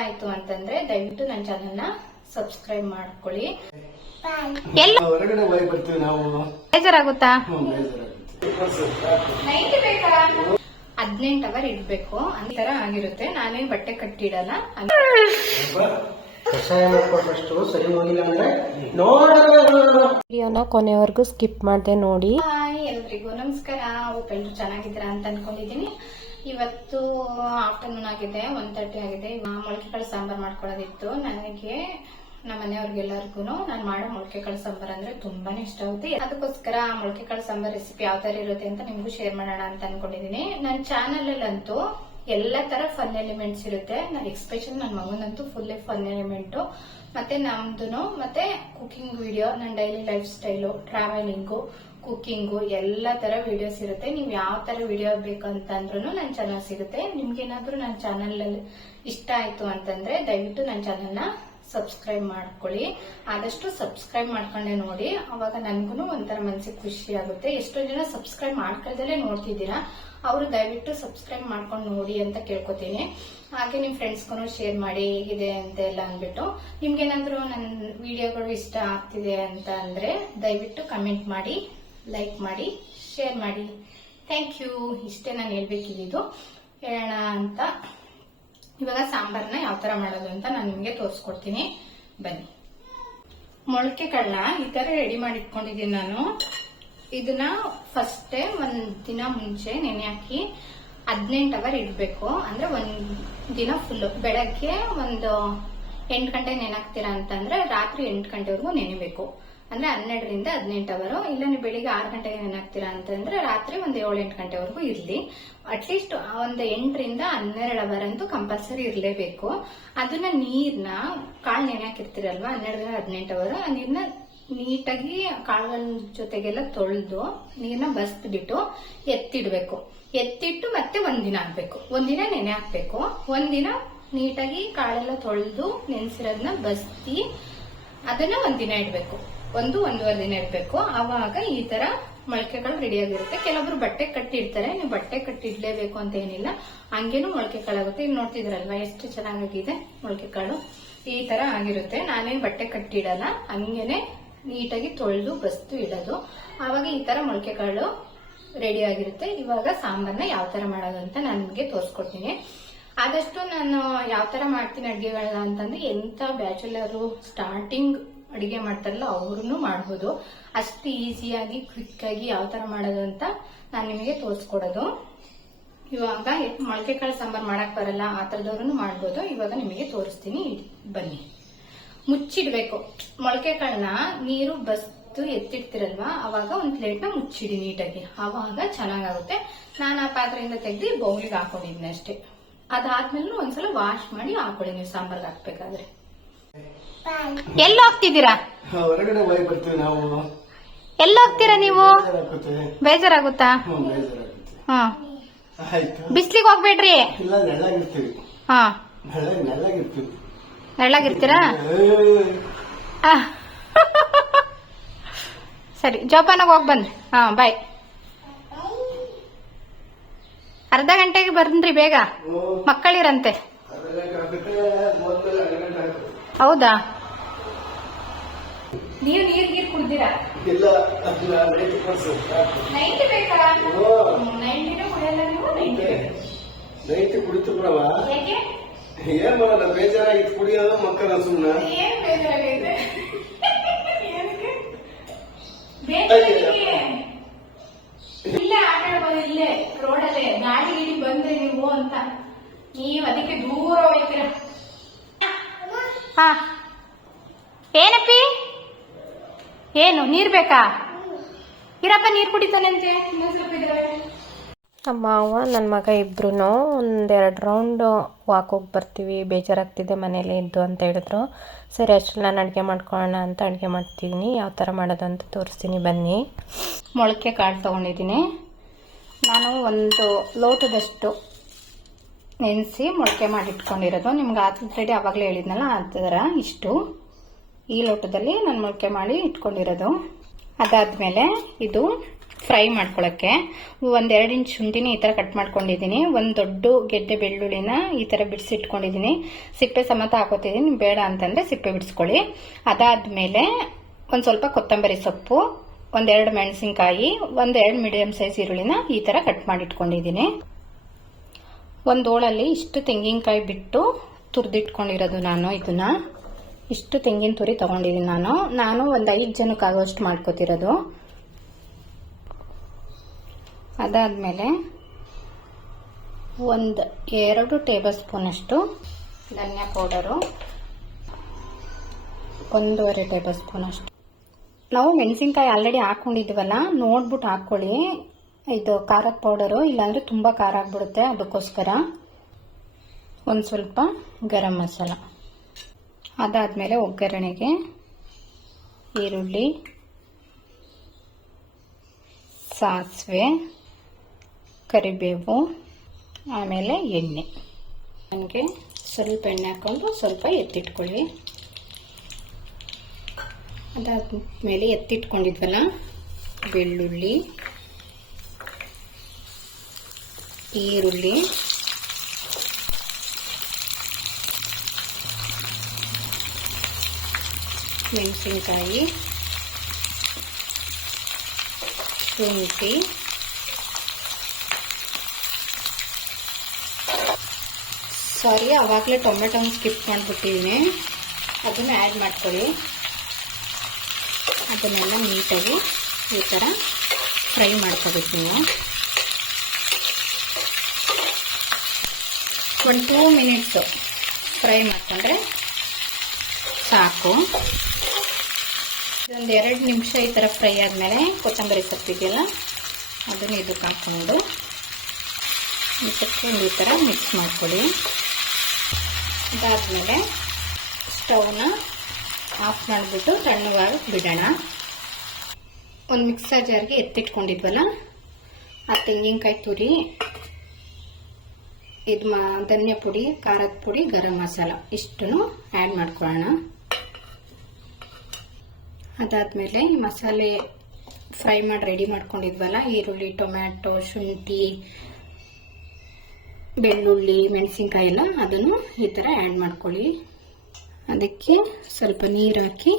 ಆಯ್ತು ಅಂತಂದ್ರೆ ದಯವಿಟ್ಟು ನನ್ನ ಚಾನೆಲ್ನ ಸಬ್ಸ್ಕ್ರೈಬ್ ಮಾಡ್ಕೊಳ್ಳಿ. ಎಲ್ಲ ಹೊರಗಡೆ ಹೋಗಿ ಬರ್ತೀವಿ ನಾವು. ಬೇಜಾರಾಗುತ್ತಾ? ಬೇಜಾರಾಗುತ್ತೆ. ಬೇಕಾ? 18 ಅವರ್ ಇಡ್ಬೇಕು ಅಂತರ ಆಗಿರುತ್ತೆ. ನಾನೇನ್ ಬಟ್ಟೆ ಕಟ್ಟಿಡಲ್ಲ. ಕಷಾಯ ಮಾಡ್ಕೊಂಡಷ್ಟು ಸರಿ ಹೋಗಿಲ್ಲ ಅಂದ್ರೆ ವಿಡಿಯೋನ ಕೊನೆವರೆಗೂ ಸ್ಕಿಪ್ ಮಾಡದೆ ನೋಡಿ. ಹಾಯ್ ಎಲ್ರಿಗೂ ನಮಸ್ಕಾರ. ಎಲ್ಲರೂ ಚೆನ್ನಾಗಿದ್ದೀರಾ ಅಂತ ಅನ್ಕೊಂಡಿದೀನಿ. ಇವತ್ತು ಆಫ್ಟರ್ನೂನ್ ಆಗಿದೆ, 1:30 ಆಗಿದೆ. ಮೊಳಕೆಕಾಳು ಸಾಂಬಾರ್ ಮಾಡ್ಕೊಳ್ಳೋದಿತ್ತು. ನನಗೆ ನಮ್ಮ ಮನೆಯವ್ರಿಗೆಲ್ಲರಿಗೂ ನಾನು ಮಾಡೋ ಮೊಳಕೆಕಾಳು ಸಾಂಬಾರ್ ಅಂದ್ರೆ ತುಂಬಾನೇ ಇಷ್ಟ ಆಗುತ್ತೆ. ಅದಕ್ಕೋಸ್ಕರ ಮೊಳಕೆಕಾಳು ಸಾಂಬಾರ್ ರೆಸಿಪಿ ಯಾವ ತರ ಇರುತ್ತೆ ಅಂತ ನಿಮ್ಗೂ ಶೇರ್ ಮಾಡೋಣ ಅಂತ ಅನ್ಕೊಂಡಿದೀನಿ. ನನ್ನ ಚಾನಲ್ ಅಲ್ಲಂತೂ ಎಲ್ಲಾ ತರ ಫನ್ ಎಲಿಮೆಂಟ್ಸ್ ಇರುತ್ತೆ. ಎಕ್ಸ್ಪೆಷಲ್ ನನ್ನ ಮಗನಂತೂ ಫುಲ್ ಫನ್ ಎಲಿಮೆಂಟ್. ಮತ್ತೆ ನಮ್ದು ಮತ್ತೆ ಕುಕಿಂಗ್ ವಿಡಿಯೋ, ನನ್ನ daily life style, travelling, cooking ಎಲ್ಲಾ ತರ ವಿಡಿಯೋಸ್ ಇರುತ್ತೆ. ನೀವು ಯಾವ ತರ ವಿಡಿಯೋ ಬೇಕಂತಂದ್ರೂ ನನ್ನ ಚಾನಲ್ ಸಿಗುತ್ತೆ. ನಿಮ್ಗೇನಾದ್ರೂ ನನ್ನ ಚಾನಲ್ ಅಲ್ಲಿ ಇಷ್ಟ ಆಯ್ತು ಅಂತಂದ್ರೆ ದಯವಿಟ್ಟು ನನ್ನ ಚಾನಲ್ನ ಸಬ್ಸ್ಕ್ರೈಬ್ ಮಾಡ್ಕೊಳ್ಳಿ. ಆದಷ್ಟು ಸಬ್ಸ್ಕ್ರೈಬ್ ಮಾಡ್ಕೊಂಡೆ ನೋಡಿ, ಅವಾಗ ನನ್ಗೂ ಒಂಥರ ಮನಸ್ಸಿಗೆ ಖುಷಿ ಆಗುತ್ತೆ. ಎಷ್ಟೋ ಜನ ಸಬ್ಸ್ಕ್ರೈಬ್ ಮಾಡ್ಕೊಳ್ದಲ್ಲೇ ನೋಡ್ತಿದ್ದೀರಾ, ಅವರು ದಯವಿಟ್ಟು ಸಬ್ಸ್ಕ್ರೈಬ್ ಮಾಡ್ಕೊಂಡು ನೋಡಿ ಅಂತ ಕೇಳ್ಕೊತೀನಿ. ಹಾಗೆ ನಿಮ್ ಫ್ರೆಂಡ್ಸ್ಗೂ ಶೇರ್ ಮಾಡಿ ಹೇಗಿದೆ ಅಂತ ಎಲ್ಲ ಅಂದ್ಬಿಟ್ಟು. ನಿಮ್ಗೇನಾದ್ರೂ ನನ್ನ ವಿಡಿಯೋಗಳು ಇಷ್ಟ ಆಗ್ತಿದೆ ಅಂತ ಅಂದ್ರೆ ದಯವಿಟ್ಟು ಕಮೆಂಟ್ ಮಾಡಿ, ಲೈಕ್ ಮಾಡಿ, ಶೇರ್ ಮಾಡಿ. Thank you. ಇಷ್ಟೇ ನಾನು ಹೇಳ್ಬೇಕಿದ್ದು. ಹೇಳೋಣ ಅಂತ ಇವಾಗ ಸಾಂಬಾರ್ನ ಯಾವ ತರ ಮಾಡೋದು ಅಂತ ನಾನು ನಿಮ್ಗೆ ತೋರಿಸ್ಕೊಡ್ತೀನಿ, ಬನ್ನಿ. ಮೊಳಕೆಕಾಳನ್ನ ಈ ತರ ರೆಡಿ ಮಾಡಿ ಇಟ್ಕೊಂಡಿದ್ದೀನಿ ನಾನು. ಇದನ್ನ ಫಸ್ಟ್ ಒಂದ್ ದಿನ ಮುಂಚೆ ನೆನೆ ಹಾಕಿ 18 ಅವರ್ ಇಡ್ಬೇಕು. ಅಂದ್ರೆ ಒಂದ್ ದಿನ ಫುಲ್. ಬೆಳಗ್ಗೆ ಒಂದು 8 ಗಂಟೆ ನೆನಾಕ್ತೀರಾ ಅಂತಂದ್ರೆ ರಾತ್ರಿ 8 ಗಂಟೆವರೆಗೂ ನೆನೆಬೇಕು. ಅಂದ್ರೆ 12ರಿಂದ 18 ಅವರು. ಇಲ್ಲ ನೀವು ಬೆಳಿಗ್ಗೆ 6 ಗಂಟೆಗೆ ನೆನಾಕ್ತೀರಾ ಅಂತಂದ್ರೆ ರಾತ್ರಿ ಒಂದು 7-8 ಗಂಟೆವರೆಗೂ ಇರ್ಲಿ. ಅಟ್ಲೀಸ್ಟ್ ಒಂದು 8ರಿಂದ 12 ಅವರ್ ಅಂತೂ ಕಂಪಲ್ಸರಿ ಇರ್ಲೇಬೇಕು. ಅದನ್ನ ನೀರ್ನ ಕಾಳು ನೆನೆ ಹಾಕಿರ್ತೀರಲ್ವಾ 12ರಿಂದ 18 ಅವರು, ಆ ನೀರ್ನ ನೀಟಾಗಿ ಕಾಳುಗಳ ಜೊತೆಗೆಲ್ಲ ತೊಳೆದು ನೀರ್ನ ಬಸ್ಬಿಟ್ಟು ಎತ್ತಿಡ್ಬೇಕು. ಎತ್ತಿಟ್ಟು ಮತ್ತೆ ಒಂದಿನ ಹಾಕ್ಬೇಕು. ಒಂದಿನ ನೆನೆ ಹಾಕ್ಬೇಕು. ಒಂದಿನ ನೀಟಾಗಿ ಕಾಳೆಲ್ಲ ತೊಳೆದು ನೆನೆಸಿರೋದನ್ನ ಬಸ್ತಿ ಅದನ್ನ ಒಂದಿನ ಇಡ್ಬೇಕು. 1-1.5 ದಿನ ಇಡ್ಬೇಕು. ಆವಾಗ ಈ ತರ ಮೊಳಕೆಕಾಳು ರೆಡಿ ಆಗಿರುತ್ತೆ. ಕೆಲವೊಬ್ರು ಬಟ್ಟೆ ಕಟ್ಟಿಡ್ತಾರೆ. ನೀವು ಬಟ್ಟೆ ಕಟ್ಟಿಡ್ಲೇಬೇಕು ಅಂತ ಏನಿಲ್ಲ, ಹಂಗೇನು ಮೊಳಕೆಕಾಳು ಆಗುತ್ತೆ. ಈಗ ನೋಡ್ತಿದ್ರಲ್ವಾ ಎಷ್ಟು ಚೆನ್ನಾಗಿದೆ ಮೊಳಕೆಕಾಳು. ಈ ತರ ಆಗಿರುತ್ತೆ. ನಾನೇನ್ ಬಟ್ಟೆ ಕಟ್ಟಿಡಲ್ಲ, ಹಂಗೇನೆ ನೀಟಾಗಿ ತೊಳೆದು ಬಸ್ತು ಇಡೋದು. ಆವಾಗ ಈ ತರ ಮೊಳಕೆಕಾಳು ರೆಡಿ ಆಗಿರುತ್ತೆ. ಇವಾಗ ಸಾಂಬಾರ್ನ ಯಾವ ತರ ಮಾಡೋದು ಅಂತ ನಾನು ನಿಮ್ಗೆ ತೋರಿಸ್ಕೊಡ್ತೀನಿ. ಆದಷ್ಟು ನಾನು ಯಾವ ತರ ಮಾಡ್ತೀನಿ ಅಡ್ಗೆಗಳನ್ನ ಅಂತಂದ್ರೆ ಎಂತ ಬ್ಯಾಚುಲರು ಸ್ಟಾರ್ಟಿಂಗ್ ಅಡಿಗೆ ಮಾಡ್ತಾರಲ್ಲ ಅವ್ರೂ ಮಾಡ್ಬೋದು. ಅಷ್ಟು ಈಸಿಯಾಗಿ ಕ್ವಿಕ್ ಆಗಿ ಯಾವ ತರ ಮಾಡೋದು ಅಂತ ನಾನು ನಿಮಗೆ ತೋರಿಸ್ಕೊಡೋದು. ಇವಾಗ ಮೊಳಕೆಕಾಳು ಸಾಂಬಾರ್ ಮಾಡಕ್ ಬರಲ್ಲ ಆ ತರದವ್ರು ಮಾಡ್ಬೋದು. ಇವಾಗ ನಿಮಗೆ ತೋರಿಸ್ತೀನಿ, ಬನ್ನಿ. ಮುಚ್ಚಿಡ್ಬೇಕು ಮೊಳಕೆಕಾಳನ್ನ. ನೀರು ಬಸ್ತು ಎತ್ತಿಡ್ತಿರಲ್ವಾ ಅವಾಗ ಒಂದ್ ಪ್ಲೇಟ್ನ ಮುಚ್ಚಿಡಿ ನೀಟಾಗಿ, ಅವಾಗ ಚೆನ್ನಾಗಾಗುತ್ತೆ. ನಾನು ಆ ಪಾತ್ರೆಯಿಂದ ತೆಗೆದು ಬೌಲಿಗೆ ಹಾಕೊಂಡಿದ್ನಿ ಅಷ್ಟೇ. ಅದಾದ್ಮೇಲೆ ಒಂದ್ಸಲ ವಾಶ್ ಮಾಡಿ ಹಾಕೊಳ್ಳಿ ನೀವು ಸಾಂಬಾರ್ಗೆ ಹಾಕ್ಬೇಕಾದ್ರೆ. ಎಲ್ಲ ಹೋಗ್ತಿದ್ದೀರಾ? ಹೊರಗಡೆ ಹೋಗಿ ಬರ್ತೀವಿ ನಾವು. ಎಲ್ಲ ಹೋಗ್ತೀರಾ ನೀವು? ಬೇಜಾರಾಗುತ್ತಾ? ಹಾ, ಆಯ್ತು. ಬಿಸ್ಲಿಗೆ ಹೋಗ್ಬೇಡ್ರಿ. ಇಲ್ಲ, ನೆಳ್ಳಾಗಿರ್ತೀವಿ. ಹಾ, ನೆಳ್ಳಾಗಿರ್ತೀವಿ. ನೆಳ್ಳಾಗಿರ್ತೀರಾ? ಸರಿ, ಜೋಪಾನಾಗ ಹೋಗ್ ಬನ್ರಿ. ಹಾ, ಬಾಯ್. ಅರ್ಧ ಗಂಟೆಗೆ ಬರ್ರಿ ಬೇಗ, ಮಕ್ಕಳಿರಂತೆ. ಹೌದಾ? ನೀವು ನೀರ್ ಕುಡ್ದಿರಾ? ಇಲ್ಲ, ನೈಟ್ ಬೇಕಾ? ನೈಟ್ ಕುಡಿಯಲ್ಲ ನೀವು? ನೈಟ್ ಕುಡಿತು ಬಿಡವ. ಹೇಗೆ? ಏನ್ ಮಾಡೋಣ, ಬೇಜಾರಾಗಿತ್ತು ಕುಡಿಯೋದು ಮಕ್ಕಳ ಸುಮ್ಮನೆ. ಏನ್ ಬೇಜಾರಾಗೈತೆ? ಇಲ್ಲೇ ಆಟ ಆಡ್ಬೋದು, ಇಲ್ಲೇ ರೋಡಲ್ಲೇ. ಗಾಡಿ ಗಿಡಿ ಬಂದ್ರೆ ನೀವು ಅಂತ ನೀವ್ ಅದಕ್ಕೆ ದೂರ ಹೋಗ್ತೀರ. ಹಾ, ಏನಪ್ಪಿ? ಏನು ನೀರ್ ಬೇಕಾ? ಇರಪ್ಪ, ನೀರ್ ಕುಡಿತಾನಂತೆ. ನಮ್ಮ ಮಾವ ನನ್ನ ಮಗ ಇಬ್ರು 1-2 ರೌಂಡ್ ವಾಕ್ ಹೋಗಿ ಬರ್ತೀವಿ, ಬೇಜಾರಾಗ್ತಿದೆ ಮನೇಲಿ ಇದ್ದು ಅಂತ ಹೇಳಿದ್ರು. ಸರಿ, ಅಷ್ಟು ನಾನು ಅಡುಗೆ ಮಾಡ್ಕೊಳ್ಳೋಣ ಅಂತ ಅಡುಗೆ ಮಾಡ್ತಿದ್ದೀನಿ. ಯಾವ ಥರ ಮಾಡೋದು ಅಂತ ತೋರಿಸ್ತೀನಿ, ಬನ್ನಿ. ಮೊಳಕೆ ಕಾಳು ತೊಗೊಂಡಿದ್ದೀನಿ ನಾನು. 1 ಲೋಟದಷ್ಟು ನೆನೆಸಿ ಮೊಳಕೆ ಮಾಡಿ ಇಟ್ಕೊಂಡಿರೋದು. ನಿಮ್ಗೆ ಆಲ್ರೆಡಿ ಆವಾಗಲೇ ಹೇಳಿದ್ನಲ್ಲ ಆ ಥರ ಇಷ್ಟು ಈ ಲೋಟದಲ್ಲಿ ನಾನು ಮೊಳಕೆ ಮಾಡಿ ಇಟ್ಕೊಂಡಿರೋದು. ಅದಾದ್ಮೇಲೆ ಇದು ಫ್ರೈ ಮಾಡ್ಕೊಳ್ಳೋಕ್ಕೆ 1-2 ಇಂಚ್ ಶುಂಠಿನ ಈ ಥರ ಕಟ್ ಮಾಡ್ಕೊಂಡಿದ್ದೀನಿ. ಒಂದು ದೊಡ್ಡ ಗೆಡ್ಡೆ ಬೆಳ್ಳುಳ್ಳಿನ ಈ ಥರ ಬಿಡಿಸಿಟ್ಕೊಂಡಿದ್ದೀನಿ. ಸಿಪ್ಪೆ ಸಮೇತ ಹಾಕೋತಿದ್ದೀನಿ, ಬೇಡ ಅಂತಂದರೆ ಸಿಪ್ಪೆ ಬಿಡಿಸ್ಕೊಳ್ಳಿ. ಅದಾದಮೇಲೆ ಒಂದು ಸ್ವಲ್ಪ ಕೊತ್ತಂಬರಿ ಸೊಪ್ಪು, 1-2 ಮೆಣಸಿನ್ಕಾಯಿ, 1-2 ಮೀಡಿಯಂ ಸೈಜ್ ಈರುಳ್ಳಿನ ಈ ಥರ ಕಟ್ ಮಾಡಿಟ್ಕೊಂಡಿದ್ದೀನಿ. ಒಂದು ಓಳಲ್ಲಿ ಇಷ್ಟು ತೆಂಗಿನಕಾಯಿ ಬಿಟ್ಟು ತುರಿದಿಟ್ಕೊಂಡಿರೋದು ನಾನು. ಇದನ್ನ ಇಷ್ಟು ತೆಂಗಿನ ತುರಿ ತಗೊಂಡಿದ್ದೀನಿ ನಾನು ಒಂದು 5 ಜನಕ್ಕಾಗೋಷ್ಟು ಮಾಡ್ಕೋತಿರೋದು. ಅದಾದಮೇಲೆ 1-2 ಟೇಬಲ್ ಸ್ಪೂನ್ ಅಷ್ಟು ಧನಿಯಾ ಪೌಡರು, 1.5 ಟೇಬಲ್ ಸ್ಪೂನ್ ಅಷ್ಟು. ನಾವು ಮೆಣಸಿನ್ಕಾಯಿ ಆಲ್ರೆಡಿ ಹಾಕೊಂಡಿದ್ವಲ್ಲ, ನೋಡ್ಬಿಟ್ಟು ಹಾಕ್ಕೊಳ್ಳಿ. ಇದು ಖಾರದ ಪೌಡರು, ಇಲ್ಲಾಂದರೆ ತುಂಬ ಖಾರ ಆಗಿಬಿಡುತ್ತೆ, ಅದಕ್ಕೋಸ್ಕರ. ಒಂದು ಸ್ವಲ್ಪ ಗರಂ ಮಸಾಲ. ಅದಾದಮೇಲೆ ಒಗ್ಗರಣೆಗೆ ಈರುಳ್ಳಿ, ಸಾಸಿವೆ, ಕರಿಬೇವು, ಆಮೇಲೆ ಎಣ್ಣೆ. ನನಗೆ ಸ್ವಲ್ಪ ಎಣ್ಣೆ ಹಾಕೊಂಡು ಸ್ವಲ್ಪ ಎತ್ತಿಟ್ಕೊಳ್ಳಿ. ಅದಾದಮೇಲೆ ಎತ್ತಿಟ್ಕೊಂಡಿದ್ವಲ್ಲ ಬೆಳ್ಳುಳ್ಳಿ, ಈರುಳ್ಳಿ, ಮೆಣಸಿನಕಾಯಿ, ಶುಂಠಿ, ಸಾರಿ ಆವಾಗಲೇ ಟೊಮೆಟೊನ ಸ್ಕಿಪ್ ಮಾಡಿಬಿಟ್ಟಿದ್ದೀನಿ, ಅದನ್ನು ಆ್ಯಡ್ ಮಾಡ್ಕೊಳ್ಳಿ. ಅದನ್ನೆಲ್ಲ ನೀಟಾಗಿ ಈ ಥರ ಫ್ರೈ ಮಾಡ್ಕೋಬೇಕು ನೀವು. 1-2 ಮಿನಿಟ್ಸು ಫ್ರೈ ಮಾಡ್ಕೊಂಡ್ರೆ ಸಾಕು. ಒಂದು 2 ನಿಮಿಷ ಈ ಥರ ಫ್ರೈ ಆದಮೇಲೆ ಕೊತ್ತಂಬರಿ ಸೊಪ್ಪಿದೆಯಲ್ಲ ಅದನ್ನು ಇದಕ್ಕೆ ಹಾಕ್ಕೊಂಡು ಒಂದು ಈ ಥರ ಮಿಕ್ಸ್ ಮಾಡ್ಕೊಳ್ಳಿ. ಅದಾದಮೇಲೆ ಸ್ಟವ್ನ ಆಫ್ ಮಾಡಿಬಿಟ್ಟು ತಣ್ಣಗಾಗಿ ಬಿಡೋಣ. ಒಂದು ಮಿಕ್ಸರ್ ಜಾರ್ಗೆ ಎತ್ತಿಟ್ಕೊಂಡಿದ್ವಲ್ಲ ಆ ತೆಂಗಿನಕಾಯಿ ತುರಿ, ಇದು ಧನಿಯಾ ಪುಡಿ, ಖಾರದ ಪುಡಿ, ಗರಂ ಮಸಾಲ ಇಷ್ಟನ್ನು ಆ್ಯಡ್ ಮಾಡ್ಕೊಳ್ಳೋಣ. ಅದಾದಮೇಲೆ ಈ ಮಸಾಲೆ ಫ್ರೈ ಮಾಡಿ ರೆಡಿ ಮಾಡ್ಕೊಂಡಿದ್ವಲ್ಲ, ಈರುಳ್ಳಿ, ಟೊಮ್ಯಾಟೊ, ಶುಂಠಿ, ಬೆಳ್ಳುಳ್ಳಿ, ಮೆಣಸಿನ್ಕಾಯಿ ಎಲ್ಲ ಅದನ್ನು ಈ ಥರ ಆ್ಯಡ್ ಮಾಡ್ಕೊಳ್ಳಿ. ಅದಕ್ಕೆ ಸ್ವಲ್ಪ ನೀರು ಹಾಕಿ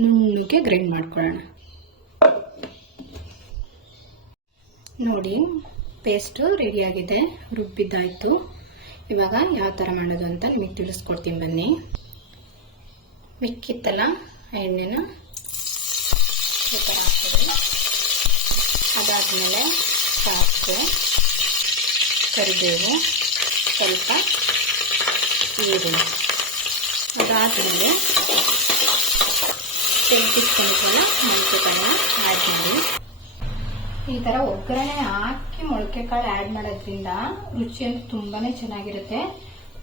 ನುಣ್ಣಗೆ ಗ್ರೈಂಡ್ ಮಾಡ್ಕೊಳ್ಳೋಣ. ನೋಡಿ ಪೇಸ್ಟು ರೆಡಿಯಾಗಿದೆ, ರುಬ್ಬಿದ್ದಾಯಿತು. ಇವಾಗ ಯಾವ ಥರ ಮಾಡೋದು ಅಂತ ನಿಮಗೆ ತಿಳಿಸ್ಕೊಡ್ತೀನಿ ಬನ್ನಿ. ಮಿಕ್ಕಿತ್ತಲ್ಲ ಎಣ್ಣೆನ ಈ ಥರ ಹಾಕ್ತೀವಿ. ಅದಾದಮೇಲೆ ಸಾಸಿವೆ, ಕರಿಬೇವು, ಸ್ವಲ್ಪ ಈರುಳ್ಳಿ, ಅದಾದಮೇಲೆ ತೆಗೆದಿಟ್ಕೊಂಡಿದ್ದೆಲ್ಲ ಮೊಳಕೆ ಕಾಳನ್ನ ಆ್ಯಡ್ ಮಾಡಿ. ಈ ಥರ ಒಗ್ಗರಣೆ ಹಾಕಿ ಮೊಳಕೆ ಕಾಳು ಆ್ಯಡ್ ಮಾಡೋದ್ರಿಂದ ರುಚಿ ಅಂತೂ ತುಂಬಾನೇ ಚೆನ್ನಾಗಿರುತ್ತೆ,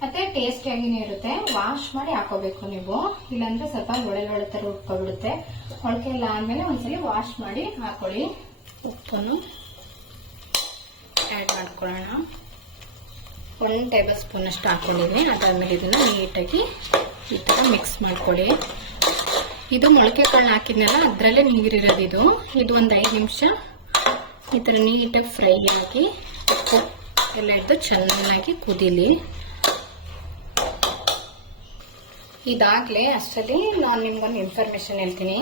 ಮತ್ತೆ ಟೇಸ್ಟಿಯಾಗಿನೇ ಇರುತ್ತೆ. ವಾಶ್ ಮಾಡಿ ಹಾಕೋಬೇಕು ನೀವು, ಇಲ್ಲಾಂದ್ರೆ ಸ್ವಲ್ಪ ಒಳ್ಳೆ ಥರ ಉಟ್ಕೊಬಿಡುತ್ತೆ. ಮೊಳಕೆ ಎಲ್ಲ ಆದಮೇಲೆ ಒಂದ್ಸಲಿ ವಾಶ್ ಮಾಡಿ ಹಾಕೊಳ್ಳಿ. ಉಪ್ಪನ್ನು ಆ್ಯಡ್ ಮಾಡ್ಕೊಳ್ಳೋಣ. 1 ಟೇಬಲ್ ಸ್ಪೂನ್ ಅಷ್ಟು ಹಾಕೊಂಡಿದ್ದೀನಿ. ಅದಾದಮೇಲೆ ಇದನ್ನು ನೀಟಾಗಿ ಈ ಥರ ಮಿಕ್ಸ್ ಮಾಡ್ಕೊಳ್ಳಿ. ಇದು ಮೊಳಕೆ ಕಾಳು ಹಾಕಿದ್ನಲ್ಲ ಅದರಲ್ಲೇ ನೀರಿರೋದು. ಇದು ಒಂದು 5 ನಿಮಿಷ ಈ ಥರ ನೀಟಾಗಿ ಫ್ರೈ ಆಗಿ ಉಪ್ಪು ಎಲ್ಲ ಇದ್ದು ಚೆನ್ನಾಗಿ ಕುದೀಲಿ. ಇದಾಗಲೇ ಅಷ್ಟರಲ್ಲಿ ನಾನು ನಿಮ್ಗೊಂದು ಇನ್ಫಾರ್ಮೇಶನ್ ಹೇಳ್ತೀನಿ.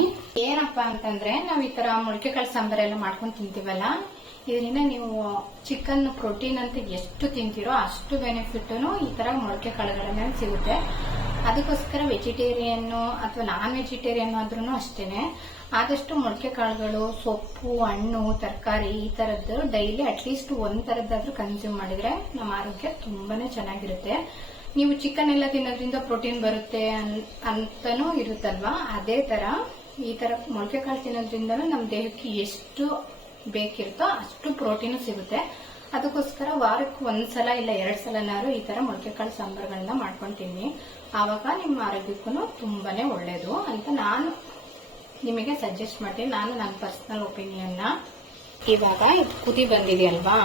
ಏನಪ್ಪಾ ಅಂತಂದ್ರೆ, ನಾವು ಈ ಥರ ಮೊಳಕೆ ಕಾಳು ಸಾಂಬಾರೆಲ್ಲ ಮಾಡ್ಕೊಂಡು ತಿಂತೀವಲ್ಲ, ಇದರಿಂದ ನೀವು ಚಿಕನ್ ಪ್ರೋಟೀನ್ ಅಂತ ಎಷ್ಟು ತಿಂತೀರೋ ಅಷ್ಟು ಬೆನಿಫಿಟನು ಈ ಥರ ಮೊಳಕೆ ಕಾಳುಗಳ ಮೇಲೆ ಸಿಗುತ್ತೆ. ಅದಕ್ಕೋಸ್ಕರ ವೆಜಿಟೇರಿಯನ್ನು ಅಥವಾ ನಾನ್ ವೆಜಿಟೇರಿಯನ್ ಆದ್ರೂ ಅಷ್ಟೇನೆ, ಆದಷ್ಟು ಮೊಳಕೆ ಕಾಳುಗಳು, ಸೊಪ್ಪು, ಹಣ್ಣು, ತರಕಾರಿ ಈ ಥರದ್ದು ಡೈಲಿ ಅಟ್ಲೀಸ್ಟ್ ಒಂದು ಥರದ್ದಾದ್ರೂ ಕನ್ಸ್ಯೂಮ್ ಮಾಡಿದ್ರೆ ನಮ್ಮ ಆರೋಗ್ಯ ತುಂಬಾನೇ ಚೆನ್ನಾಗಿರುತ್ತೆ. ನೀವು ಚಿಕನ್ ಎಲ್ಲ ತಿನ್ನೋದ್ರಿಂದ ಪ್ರೋಟೀನ್ ಬರುತ್ತೆ ಅಂತಾನೂ ಇರುತ್ತಲ್ವಾ, ಅದೇ ತರ ಈ ತರ ಮೊಳಕೆ ಕಾಳು ತಿನ್ನೋದ್ರಿಂದ ನಮ್ಮ ದೇಹಕ್ಕೆ ಎಷ್ಟು ಬೇಕಿರುತ್ತೋ ಅಷ್ಟು ಪ್ರೋಟೀನ್ ಸಿಗುತ್ತೆ. ಅದಕ್ಕೋಸ್ಕರ ವಾರಕ್ಕೆ 1 ಸಲ ಇಲ್ಲ 2 ಸಲನಾರು ಈ ತರ ಮೊಳಕೆ ಕಾಳು ಸಾಂಬಾರ್ಗಳನ್ನ ಮಾಡ್ಕೊಂತೀನಿ. ಆವಾಗ ನಿಮ್ಮ ಆರೋಗ್ಯಕ್ಕೂ ತುಂಬಾನೇ ಒಳ್ಳೇದು ಅಂತ ನಾನು ನಿಮಗೆ ಸಜೆಸ್ಟ್ ಮಾಡ್ತೀನಿ. ನಾನು ನನ್ನ ಪರ್ಸನಲ್ ಒಪಿನಿಯನ್ನ. ಇವಾಗ ಇದು ಕುದಿ ಬಂದಿದೆಯಲ್ವಾ,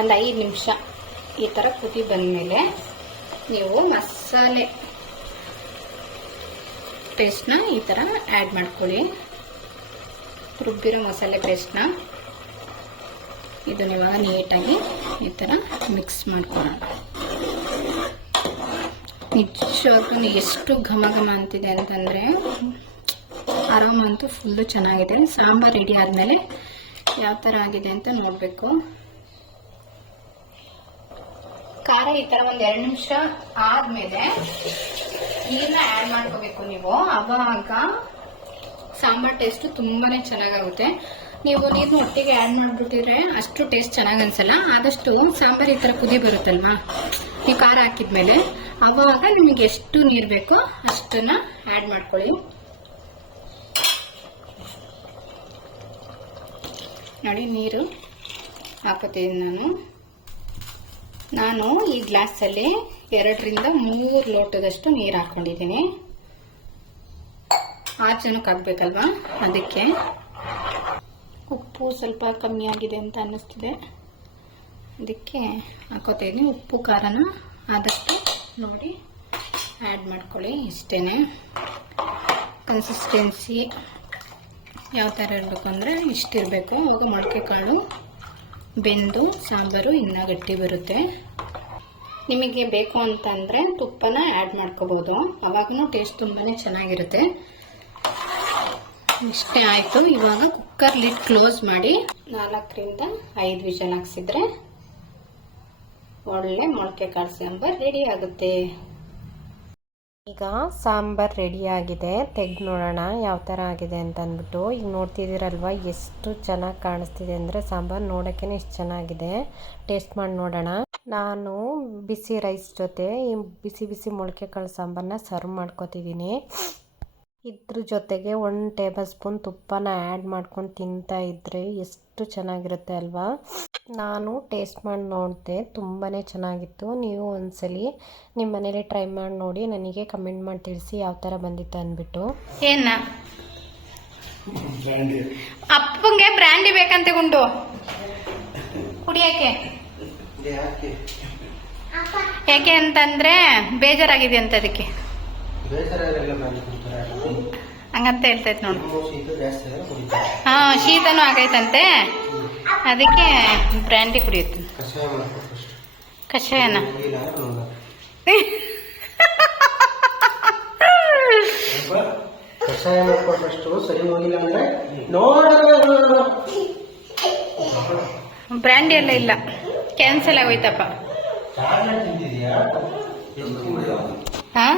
ಒಂದು 5 ನಿಮಿಷ ಈ ತರ ಕುದಿ ಬಂದ್ಮೇಲೆ ನೀವು ಮಸಾಲೆ ಪೇಸ್ಟ್ನ ಈ ತರ ಆ್ಯಡ್ ಮಾಡ್ಕೊಳ್ಳಿ. ರುಬ್ಬಿರೋ ಮಸಾಲೆ ಪೇಸ್ಟ್ನ ಇದನ್ನ ಇವಾಗ ನೀಟಾಗಿ ಈ ಥರ ಮಿಕ್ಸ್ ಮಾಡ್ಕೊಳ್ಳೋಣ. ನಿಜವಾಗ್ಲೂ ಎಷ್ಟು ಘಮ ಘಮ ಅಂತಿದೆ ಅಂತಂದರೆ ಆರಾಮಂತೂ ಫುಲ್ಲು ಚೆನ್ನಾಗಿದೆ. ಸಾಂಬಾರು ರೆಡಿ ಆದಮೇಲೆ ಯಾವ ಥರ ಆಗಿದೆ ಅಂತ ನೋಡಬೇಕು. ಖಾರ ಈ ಥರ ಒಂದು 2 ನಿಮಿಷ ಆದಮೇಲೆ ನೀರನ್ನ ಆ್ಯಡ್ ಮಾಡ್ಕೋಬೇಕು ನೀವು. ಆವಾಗ ಸಾಂಬಾರ್ ಟೇಸ್ಟ್ ತುಂಬಾನೇ ಚೆನ್ನಾಗಾಗುತ್ತೆ. ನೀವು ನೀರನ್ನ ಒಟ್ಟಿಗೆ ಆ್ಯಡ್ ಮಾಡಿಬಿಟ್ಟಿದ್ರೆ ಅಷ್ಟು ಟೇಸ್ಟ್ ಚೆನ್ನಾಗಿ ಅನ್ಸಲ್ಲ. ಆದಷ್ಟು ಸಾಂಬಾರು ಈ ಥರ ಕುದಿ ಬರುತ್ತಲ್ವಾ ನೀವು ಖಾರ ಹಾಕಿದ್ಮೇಲೆ, ಆವಾಗ ನಿಮಗೆ ಎಷ್ಟು ನೀರು ಬೇಕೋ ಅಷ್ಟನ್ನ ಆ್ಯಡ್ ಮಾಡ್ಕೊಳ್ಳಿ. ನೋಡಿ ನೀರು ಹಾಕೋತೀನಿ ನಾನು ಈ ಗ್ಲಾಸಲ್ಲಿ 2 ರಿಂದ 3 ಲೋಟದಷ್ಟು ನೀರು ಹಾಕೊಂಡಿದ್ದೀನಿ. 6 ಜನಕ್ಕೆ ಆಗ್ಬೇಕಲ್ವಾ, ಅದಕ್ಕೆ. ಉಪ್ಪು ಸ್ವಲ್ಪ ಕಮ್ಮಿ ಆಗಿದೆ ಅಂತ ಅನ್ನಿಸ್ತಿದೆ, ಅದಕ್ಕೆ ಹಾಕೋತಾ ಇದ್ದೀನಿ. ಉಪ್ಪು ಖಾರನ ಆದಷ್ಟು ನೋಡಿ ಆ್ಯಡ್ ಮಾಡ್ಕೊಳ್ಳಿ. ಇಷ್ಟೇ ಕನ್ಸಿಸ್ಟೆನ್ಸಿ ಯಾವ ಥರ ಇರಬೇಕು ಅಂದರೆ ಇಷ್ಟಿರಬೇಕು. ಅವಾಗ ಮೊಳಕೆ ಕಾಳು ಬೆಂದು ಸಾಂಬಾರು ಇನ್ನೂ ಗಟ್ಟಿ ಬರುತ್ತೆ. ನಿಮಗೆ ಬೇಕು ಅಂತಂದರೆ ತುಪ್ಪನ ಆ್ಯಡ್ ಮಾಡ್ಕೋಬೋದು, ಅವಾಗೂ ಟೇಸ್ಟ್ ತುಂಬಾ ಚೆನ್ನಾಗಿರುತ್ತೆ. ಇಷ್ಟೇ ಆಯಿತು. ಇವಾಗ ಕುಕ್ಕರ್ ಲಿಡ್ ಕ್ಲೋಸ್ ಮಾಡಿ 4 ರಿಂದ 5 ವಿಷಲ್ ಹಾಕ್ಸಿದ್ರೆ ಒಳ್ಳೆ ಮೊಳಕೆ ಕಾಳು ಸಾಂಬಾರು ರೆಡಿ ಆಗುತ್ತೆ. ಈಗ ಸಾಂಬಾರು ರೆಡಿ ಆಗಿದೆ, ತೆಗೆದು ನೋಡೋಣ ಯಾವ ಥರ ಆಗಿದೆ ಅಂತ ಅಂದ್ಬಿಟ್ಟು. ಈಗ ನೋಡ್ತಿದ್ದೀರಲ್ವ ಎಷ್ಟು ಚೆನ್ನಾಗಿ ಕಾಣಿಸ್ತಿದೆ ಅಂದರೆ ಸಾಂಬಾರು ನೋಡೋಕ್ಕೇ ಇಷ್ಟು ಚೆನ್ನಾಗಿದೆ. ಟೇಸ್ಟ್ ಮಾಡಿ ನೋಡೋಣ. ನಾನು ಬಿಸಿ ರೈಸ್ ಜೊತೆ ಈ ಬಿಸಿ ಬಿಸಿ ಮೊಳಕೆ ಕಾಳು ಸಾಂಬಾರನ್ನ ಸರ್ವ್ ಮಾಡ್ಕೊತಿದ್ದೀನಿ. ಇದ್ರ ಜೊತೆಗೆ 1 ಟೇಬಲ್ ಸ್ಪೂನ್ ತುಪ್ಪನ ಆ್ಯಡ್ ಮಾಡ್ಕೊಂಡು ತಿಂತಾ ಇದ್ದರೆ ಎಷ್ಟು ಚೆನ್ನಾಗಿರುತ್ತೆ ಅಲ್ವಾ. ನಾನು ಟೇಸ್ಟ್ ಮಾಡಿ ನೋಡಿದೆ, ತುಂಬಾ ಚೆನ್ನಾಗಿತ್ತು. ನೀವು ಒಂದ್ಸಲಿ ನಿಮ್ಮ ಮನೇಲಿ ಟ್ರೈ ಮಾಡಿ ನೋಡಿ, ನನಗೆ ಕಮೆಂಟ್ ಮಾಡಿ ತಿಳಿಸಿ ಯಾವ ಥರ ಬಂದಿತ್ತು ಅಂದ್ಬಿಟ್ಟು. ಏನ ಅಪ್ಪಂಗೆ ಬ್ರ್ಯಾಂಡಿ ಬೇಕಂತೆ ಗುಂಡು ಕುಡಿಯಕ್ಕೆ. ಯಾಕೆ ಅಂತಂದ್ರೆ ಬೇಜಾರಾಗಿದೆ ಅಂತ, ಅದಕ್ಕೆ ಹಂಗಂತ ಹೇಳ್ತೈತೆ ನೋಡಿ. ಹಾ, ಶೀತನೂ ಆಗೈತಂತೆ, ಅದಕ್ಕೆ ಬ್ರ್ಯಾಂಡಿ ಕುಡಿಯುತ್ತೆ. ಕಷಾಯನ ಕಷಾಯ ಮಾಡ್ಕೊಟ್ಟು ಸರಿ ಹೋಗಿಲ್ಲ ಅಂದ್ರೆ ಬ್ರ್ಯಾಂಡಿ ಎಲ್ಲ ಇಲ್ಲ, ಕ್ಯಾನ್ಸಲ್ ಆಗೋಯ್ತಪ್ಪ. ಹಾ,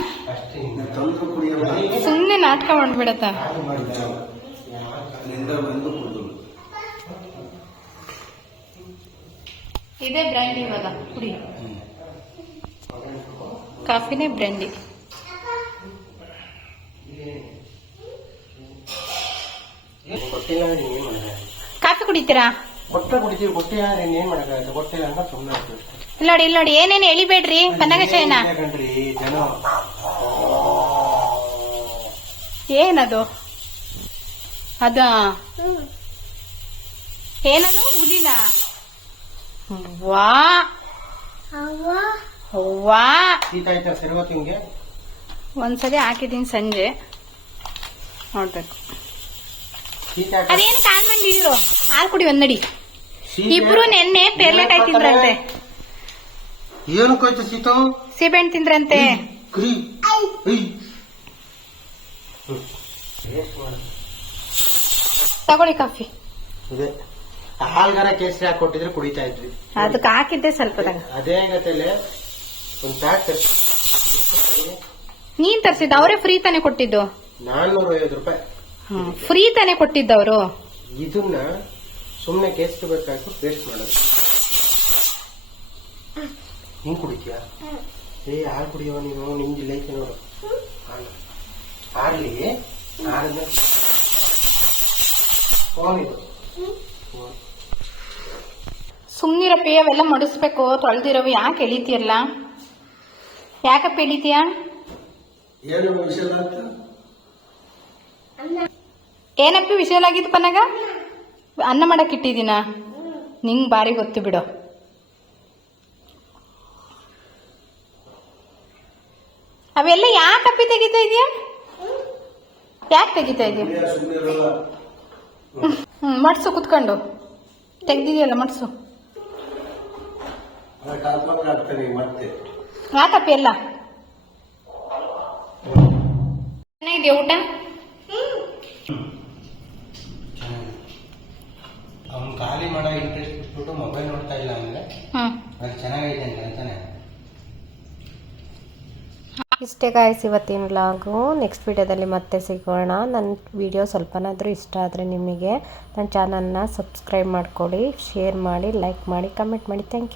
ಸುಮ್ಮನೆ ನಾಟಕ ಮಾಡ್ಬಿಡತ್ತ. ಇದೇ ಬ್ರ್ಯಾಂಡಿ ಇವಾಗ ಕುಡಿ. ಕಾಫಿನೇ ಬ್ರ್ಯಾಂಡಿ. ಕಾಫಿ ಕುಡಿತೀರಾ? ಇಲ್ಲ ನೋಡಿ ಏನೇನು ಎಳಿಬೇಡ್ರಿ ಪನ್ನಗಶಯನ. ಏನದು? ಅದ ಏನದು? ಹುಲಿನ? ವಾ ವಾ, ಒಂದ್ಸಲಿ ಹಾಕಿದೀನಿ ಸಂಜೆ, ನೋಡ್ಬೇಕು. ಅದೇನು ಕಾಲ್ ಮಾಡಿದ್ರು? ಹಾಲು ಕುಡಿ ಒಂದಡಿ. ಇಬ್ರು ನೆನ್ನೆ ಪೇರ್ಲೆಕಾಯಿ ತಿಂದ್ರಂತೆ. ಏನು ಕೊಯ್ತು ಸೀತು? ಸೀಬೆಹಣ್ಣು ತಿಂದ್ರಂತೆ. ತಗೊಳ್ಳಿ ಕಾಫಿ. ಹಾಲ್ಗಾರ ಕೇಸರಿ ಹಾಕಿ ಕೊಟ್ಟಿದ್ರೆ ಕುಡಿತಾ ಇದ್ವಿ. ಅದಕ್ಕೆ ಹಾಕಿದ್ದೆ ಸ್ವಲ್ಪ. ಅದೇ ಗತೆಲೆ ಒಂದು ಪ್ಯಾಕ್ ನೀನ್ ತರ್ಸಿದ್ದ? ಅವರೇ ಫ್ರೀ ತಾನೆ ಕೊಟ್ಟಿದ್ದು? 450 ರೂಪಾಯಿ ಫ್ರೀ ತಾನೆ ಕೊಟ್ಟಿದ್ದವರು. ಇದನ್ನ ಸುಮ್ನೆ ಕೇಸರಿ ಬೇಕಾಯ್ತು ವೇಸ್ಟ್ ಮಾಡೋದು. ಹಿಂಗ್ ಕುಡಿತೀಯ? ಹಾಲು ಕುಡಿಯೋ ನೀನು, ನಿಮ್ಗೆ ಲೈಕ್ ನೋಡು. ಹಾರ್ಲಿ ಹಾಲಿನ ಸುಮ್ನಿರಪ್ಪಿ, ಅವೆಲ್ಲ ಮಡಿಸ್ಬೇಕು. ತೊಳೆದಿರವು ಯಾಕೆ ಎಳಿತೀಯಲ್ಲ? ಯಾಕಪ್ಪ ಎಳಿತೀಯ? ಏನಪ್ಪಿ ವಿಷಯ ಆಗಿದ್ದು ಪನ್ನಾಗ? ಅನ್ನ ಮಾಡಕ್ ಇಟ್ಟಿದ್ದೀನ, ನಿಂಗ್ ಬಾರಿ ಗೊತ್ತು ಬಿಡು. ಅವೆಲ್ಲ ಯಾಕಪ್ಪಿ ತೆಗಿತಾ ಇದೀಯ? ಯಾಕೆ ತೆಗಿತಾ ಇದೀಯ? ಮಡ್ಸು ಕುತ್ಕೊಂಡು. ತೆಗ್ದಿದೆಯಲ್ಲ ಮಡ್ಸು. ಆಗ್ತಾನೆ ಮತ್ತೆ ಯಾಕಪ್ಪಿ ಎಲ್ಲ ಚೆನ್ನಾಗಿದೆಯಾ ಊಟ? ಅವ್ನು ಖಾಲಿ ಮಾಡೋ ಇಂಟ್ರೆಸ್ಟ್ ಬಿಟ್ಬಿಟ್ಟು ಮೊಬೈಲ್ ನೋಡ್ತಾ ಇಲ್ಲ ಅಂದ್ರೆ ಅದು ಚೆನ್ನಾಗೈತೆ ಅಂತ ಅಂತಾನೆ. ಇಷ್ಟೇ ಗಾಯ್ಸ್ ಇವತ್ತಿನ ವ್ಲಾಗು. ನೆಕ್ಸ್ಟ್ ವಿಡಿಯೋದಲ್ಲಿ ಮತ್ತೆ ಸಿಗೋಣ. ನನ್ನ ವಿಡಿಯೋ ಸ್ವಲ್ಪನಾದರೂ ಇಷ್ಟ ಆದರೆ ನಿಮಗೆ ನನ್ನ ಚಾನಲ್ನ ಸಬ್ಸ್ಕ್ರೈಬ್ ಮಾಡ್ಕೊಳ್ಳಿ, ಶೇರ್ ಮಾಡಿ, ಲೈಕ್ ಮಾಡಿ, ಕಮೆಂಟ್ ಮಾಡಿ. Thank you.